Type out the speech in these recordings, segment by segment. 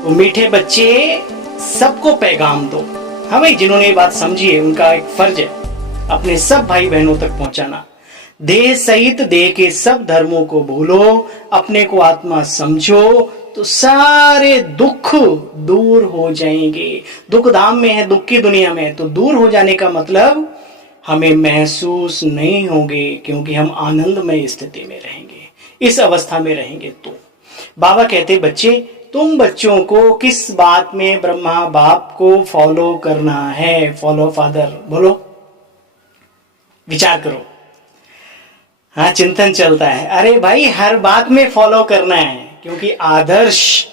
तो मीठे बच्चे, सबको पैगाम दो। हाँ भाई, जिन्होंने ये बात समझी है उनका एक फर्ज है अपने सब भाई बहनों तक पहुंचाना। देह सहित देह के सब धर्मों को भूलो, अपने को आत्मा समझो तो सारे दुख दूर हो जाएंगे। दुख धाम में है, दुख की दुनिया में है, तो दूर हो जाने का मतलब हमें महसूस नहीं होंगे, क्योंकि हम आनंदमय स्थिति में रहेंगे, इस अवस्था में रहेंगे। तो बाबा कहते बच्चे, तुम बच्चों को किस बात में ब्रह्मा बाप को फॉलो करना है? फॉलो फादर, बोलो, विचार करो। हाँ, चिंतन चलता है। अरे भाई, हर बात में फॉलो करना है, क्योंकि आदर्श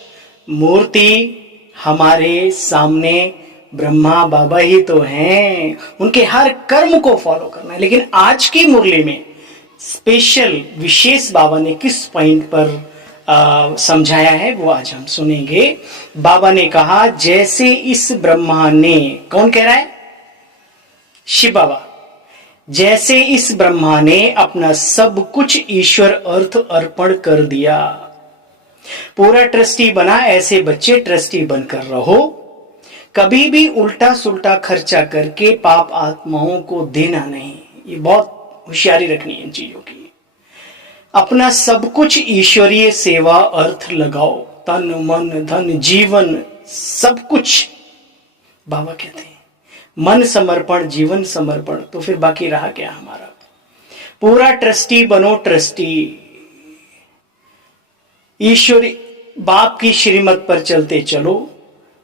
मूर्ति हमारे सामने ब्रह्मा बाबा ही तो हैं, उनके हर कर्म को फॉलो करना है। लेकिन आज की मुरली में स्पेशल विशेष बाबा ने किस पॉइंट पर समझाया है वो आज हम सुनेंगे। बाबा ने कहा, जैसे इस ब्रह्मा ने, कौन कह रहा है? शिव बाबा। जैसे इस ब्रह्मा ने अपना सब कुछ ईश्वर अर्थ अर्पण कर दिया, पूरा ट्रस्टी बना, ऐसे बच्चे ट्रस्टी बनकर रहो। कभी भी उल्टा सुल्टा खर्चा करके पाप आत्माओं को देना नहीं। ये बहुत होशियारी रखनी है इन चीजों की। अपना सब कुछ ईश्वरीय सेवा अर्थ लगाओ, तन मन धन जीवन सब कुछ। बाबा कहते हैं मन समर्पण जीवन समर्पण, तो फिर बाकी रहा क्या हमारा? पूरा ट्रस्टी बनो, ट्रस्टी ईश्वरी बाप की श्रीमत पर चलते चलो।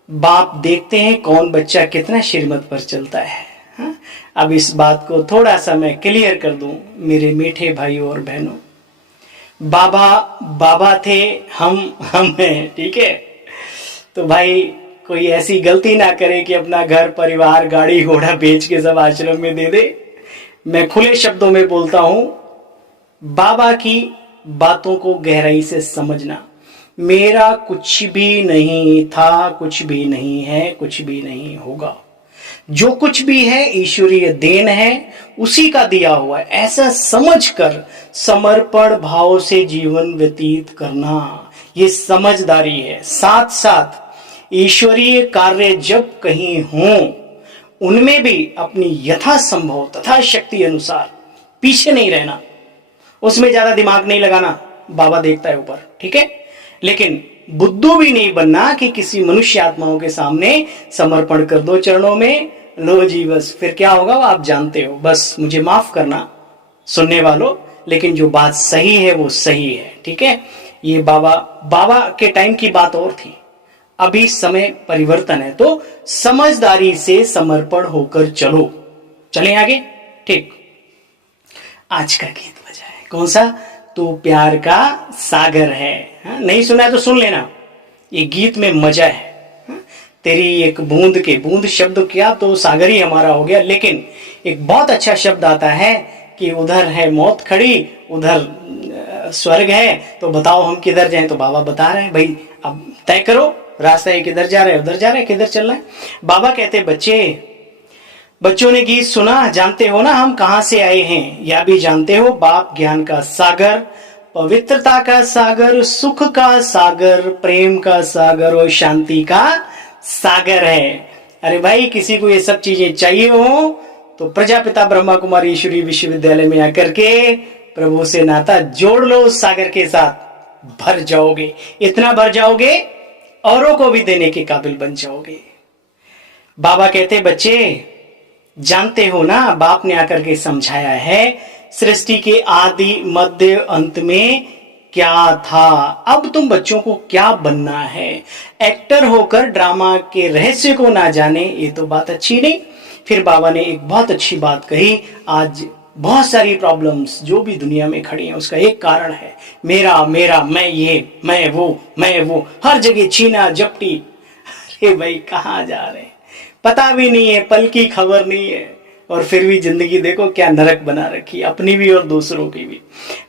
बाप देखते हैं कौन बच्चा कितना श्रीमत पर चलता है। हा? अब इस बात को थोड़ा सा मैं क्लियर कर दूं मेरे मीठे भाइयों और बहनों। बाबा बाबा थे, हम हैं, ठीक है? तो भाई कोई ऐसी गलती ना करे कि अपना घर परिवार गाड़ी घोड़ा बेच के सब आश्रम में दे दे। मैं खुले शब्दों में बोलता हूं, बाबा की बातों को गहराई से समझना। मेरा कुछ भी नहीं था, कुछ भी नहीं है, कुछ भी नहीं होगा। जो कुछ भी है ईश्वरीय देन है, उसी का दिया हुआ है, ऐसा समझकर समर्पण भाव से जीवन व्यतीत करना, ये समझदारी है। साथ साथ ईश्वरीय कार्य जब कहीं हों, उनमें भी अपनी यथासंभव तथा शक्ति अनुसार पीछे नहीं रहना, उसमें ज्यादा दिमाग नहीं लगाना। बाबा देखता है ऊपर, ठीक है? लेकिन बुद्धू भी नहीं बनना कि किसी मनुष्य आत्माओं के सामने समर्पण कर दो चरणों में, लो जी बस, फिर क्या होगा वो आप जानते हो। बस मुझे माफ करना सुनने वालों, लेकिन जो बात सही है वो सही है, ठीक है? ये बाबा के टाइम की बात और थी, अभी समय परिवर्तन है, तो समझदारी से समर्पण होकर चलो। चलें आगे, ठीक? आज का गीत बजा है, कौन सा? तो प्यार का सागर है। हा? नहीं सुना है तो सुन लेना, ये गीत में मजा है। हा? तेरी एक बूंद के, बूंद शब्द क्या तो सागर ही हमारा हो गया। लेकिन एक बहुत अच्छा शब्द आता है कि उधर है मौत खड़ी, उधर स्वर्ग है, तो बताओ हम किधर जाएं? तो बाबा बता रहे हैं, भाई अब तय करो रास्ता है, किधर जा रहे हैं, उधर जा रहे हैं, किधर चल रहे हैं। बाबा कहते बच्चों ने गीत सुना, जानते हो ना हम कहां से आए हैं, या भी जानते हो? बाप ज्ञान का सागर, पवित्रता का सागर, सुख का सागर, प्रेम का सागर और शांति का सागर है। अरे भाई, किसी को ये सब चीजें चाहिए हो तो प्रजापिता ब्रह्मा कुमारी ईश्वरीय विश्वविद्यालय में आकर के प्रभु से नाता जोड़ लो, उस सागर के साथ भर जाओगे। इतना भर जाओगे औरों को भी देने के काबिल बन जाओगे। बाबा कहते बच्चे, जानते हो ना, बाप ने आकर के समझाया है सृष्टि के आदि मध्य अंत में क्या था। अब तुम बच्चों को क्या बनना है? एक्टर होकर ड्रामा के रहस्य को ना जाने, ये तो बात अच्छी नहीं। फिर बाबा ने एक बहुत अच्छी बात कही, आज बहुत सारी प्रॉब्लम्स जो भी दुनिया में खड़ी हैं उसका एक कारण है मेरा मेरा, मैं ये, मैं वो, हर जगह छीना झपटी। अरे भाई, कहाँ जा रहे हैं पता भी नहीं है, पल की खबर नहीं है। और फिर भी जिंदगी देखो क्या नरक बना रखी, अपनी भी और दूसरों की भी।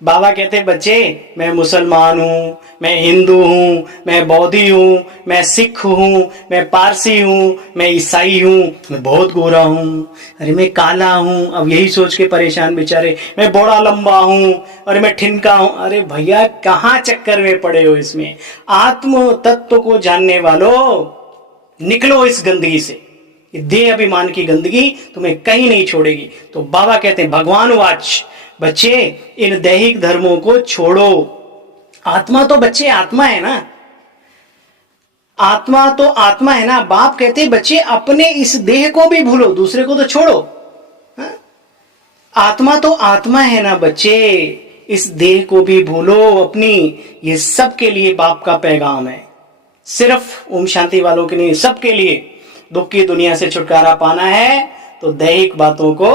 बाबा कहते बच्चे मैं मुसलमान हूँ, मैं हिंदू हूँ, मैं बौद्धि हूँ, मैं सिख हूँ, मैं पारसी हूँ, मैं ईसाई हूँ, मैं बहुत गोरा हूँ, अरे मैं काला हूँ। अब यही सोच के परेशान बेचारे, मैं बड़ा लंबा हूँ, अरे मैं ठिनका हूँ। अरे भैया कहाँ चक्कर में पड़े हो इसमें। आत्म तत्व को जानने वालों निकलो इस गंदगी से, देह अभिमान की गंदगी तुम्हें कहीं नहीं छोड़ेगी। तो बाबा कहते हैं भगवान वाच, बच्चे इन दैहिक धर्मों को छोड़ो। आत्मा तो बच्चे आत्मा है ना, आत्मा तो आत्मा है ना। बाप कहते हैं बच्चे अपने इस देह को भी भूलो, दूसरे को तो छोड़ो। हा? आत्मा तो आत्मा है ना बच्चे, इस देह को भी भूलो अपनी। ये सबके लिए बाप का पैगाम है, सिर्फ ओम शांति वालों के नहीं, सबके लिए। दुख की दुनिया से छुटकारा पाना है तो दैहिक बातों को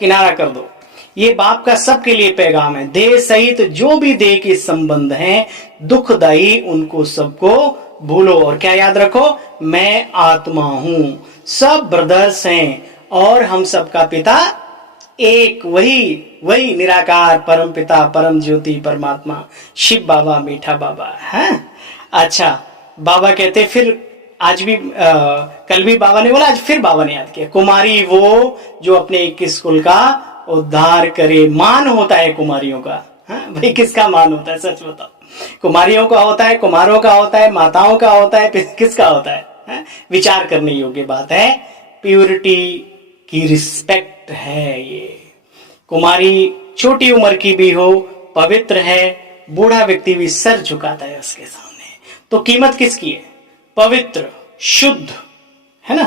किनारा कर दो। ये बाप का सबके लिए पैगाम है। देह सहित जो भी देह के संबंध हैं दुखदायी, उनको सबको भूलो। और क्या याद रखो, मैं आत्मा हूं, सब ब्रदर्स हैं और हम सबका पिता एक, वही निराकार परम पिता परम ज्योति परमात्मा शिव बाबा मीठा बाबा है। अच्छा, बाबा कहते फिर आज भी कल भी बाबा ने बोला, आज फिर बाबा ने याद किया, कुमारी वो जो अपने 21 कुल का उद्धार करे। मान होता है कुमारियों का, भाई किसका मान होता है सच बताओ। कुमारियों का होता है, कुमारों का होता है, माताओं का होता है, किसका होता है? विचार करने योग्य बात है। प्योरिटी की रिस्पेक्ट है ये। कुमारी छोटी उम्र की भी हो, पवित्र है, बूढ़ा व्यक्ति भी सर झुकाता है उसके सामने। तो कीमत किसकी है? पवित्र, शुद्ध, है ना।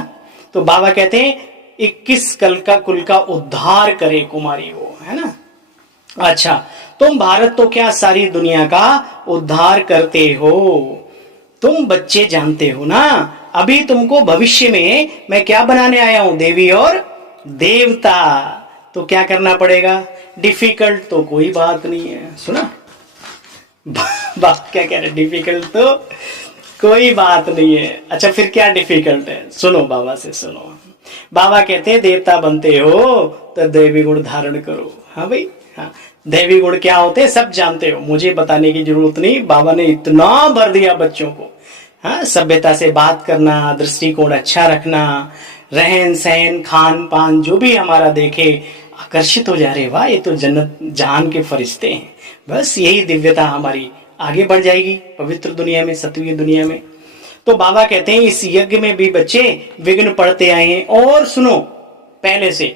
तो बाबा कहते हैं 21 कुल का उद्धार करे कुमारी वो, है ना। अच्छा, तुम भारत तो क्या सारी दुनिया का उद्धार करते हो। तुम बच्चे जानते हो ना, अभी तुमको भविष्य में मैं क्या बनाने आया हूं, देवी और देवता। तो क्या करना पड़ेगा? डिफिकल्ट तो कोई बात नहीं है, सुना बात क्या कह रहे, डिफिकल्ट तो कोई बात नहीं है। अच्छा फिर क्या डिफिकल्ट है? सुनो बाबा से सुनो। बाबा कहते हैं देवता बनते हो तो देवी गुण धारण करो। हाँ भाई, हाँ, देवी गुण क्या होते हैं सब जानते हो, मुझे बताने की जरूरत नहीं। बाबा ने इतना भर दिया बच्चों को। हाँ, सभ्यता से बात करना, दृष्टिकोण अच्छा रखना, रहन सहन खान पान जो भी हमारा देखे आकर्षित हो जा रहे, वाह ये तो जन्नत जहान के फरिश्ते हैं। बस यही दिव्यता हमारी आगे बढ़ जाएगी पवित्र दुनिया में, सतयुगी दुनिया में। तो बाबा कहते हैं इस यज्ञ में भी बच्चे विघ्न पड़ते आए हैं। और सुनो पहले से,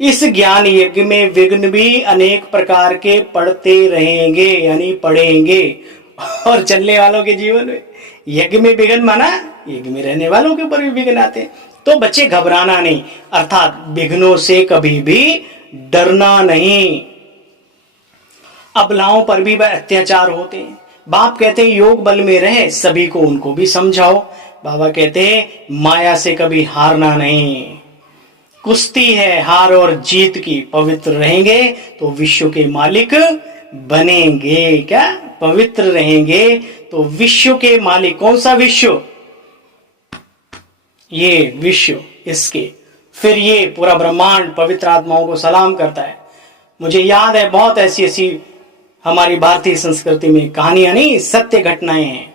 इस ज्ञान यज्ञ में विघ्न भी अनेक प्रकार के पड़ते रहेंगे, यानी पड़ेंगे। और चलने वालों के जीवन में यज्ञ में विघ्न माना, यज्ञ में रहने वालों के ऊपर भी विघ्न आते हैं। तो बच्चे घबराना नहीं, अर्थात विघ्नों से कभी भी डरना नहीं। अबलाओं पर भी वह अत्याचार होते हैं। बाप कहते हैं योग बल में रहे सभी को, उनको भी समझाओ। बाबा कहते हैं माया से कभी हारना नहीं, कुश्ती है हार और जीत की। पवित्र रहेंगे तो विश्व के मालिक बनेंगे। क्या? पवित्र रहेंगे तो विश्व के मालिक। कौन सा विश्व? ये विश्व, इसके फिर ये पूरा ब्रह्मांड पवित्र आत्माओं को सलाम करता है। मुझे याद है बहुत ऐसी हमारी भारतीय संस्कृति में कहानियां नहीं, सत्य घटनाएं हैं।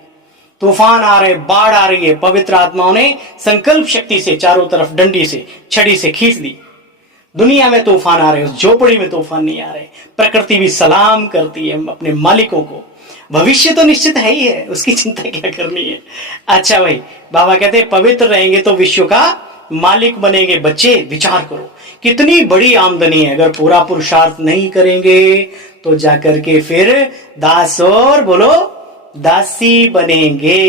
तूफान आ रहे, बाढ़ आ रही है, पवित्र आत्माओं ने संकल्प शक्ति से चारों तरफ डंडी से छड़ी से खींच दी। दुनिया में तूफान आ रहे, उस झोपड़ी में तूफान नहीं आ रहे। प्रकृति भी सलाम करती है अपने मालिकों को। भविष्य तो निश्चित है ही है, उसकी चिंता क्या करनी है। अच्छा भाई, बाबा कहते हैं पवित्र रहेंगे तो विश्व का मालिक बनेंगे। बच्चे विचार करो कितनी बड़ी आमदनी है, अगर पूरा पुरुषार्थ नहीं करेंगे तो जाकर के फिर दास और बोलो दासी बनेंगे।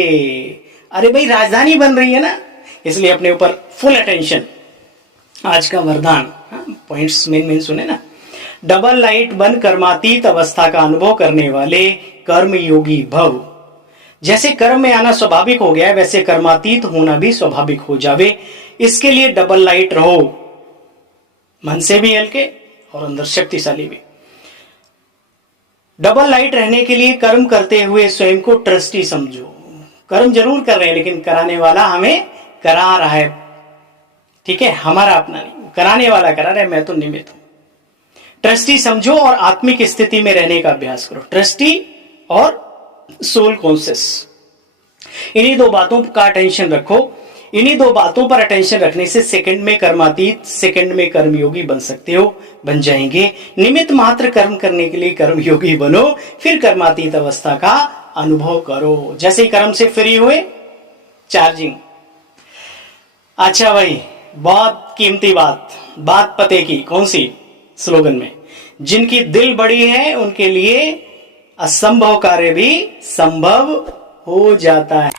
अरे भाई राजधानी बन रही है ना, इसलिए अपने ऊपर फुल अटेंशन। आज का वरदान, पॉइंट्स मेन सुने ना। डबल लाइट बन कर्मातीत अवस्था का अनुभव करने वाले कर्म योगी भव। जैसे कर्म में आना स्वाभाविक हो गया है, वैसे कर्मातीत होना भी स्वाभाविक हो जावे। इसके लिए डबल लाइट रहो, मन से भी हल्के और अंदर शक्तिशाली भी। डबल लाइट रहने के लिए कर्म करते हुए स्वयं को ट्रस्टी समझो। कर्म जरूर कर रहे हैं लेकिन कराने वाला हमें करा रहा है। ठीक है, हमारा अपना नहीं, कराने वाला करा रहा है, मैं तो निमित्त हूं। ट्रस्टी समझो और आत्मिक स्थिति में रहने का अभ्यास करो। ट्रस्टी और सोल कॉन्शियस, इन्हीं दो बातों का अटेंशन रखो। इन्हीं दो बातों पर अटेंशन रखने से सेकंड में कर्मातीत, सेकंड में कर्मयोगी बन सकते हो, बन जाएंगे। निमित्त मात्र कर्म करने के लिए कर्मयोगी बनो, फिर कर्मातीत अवस्था का अनुभव करो। जैसे ही कर्म से फ्री हुए, चार्जिंग। अच्छा भाई, बहुत कीमती बात पते की, कौन सी? स्लोगन में, जिनकी दिल बड़ी है उनके लिए असंभव कार्य भी संभव हो जाता है।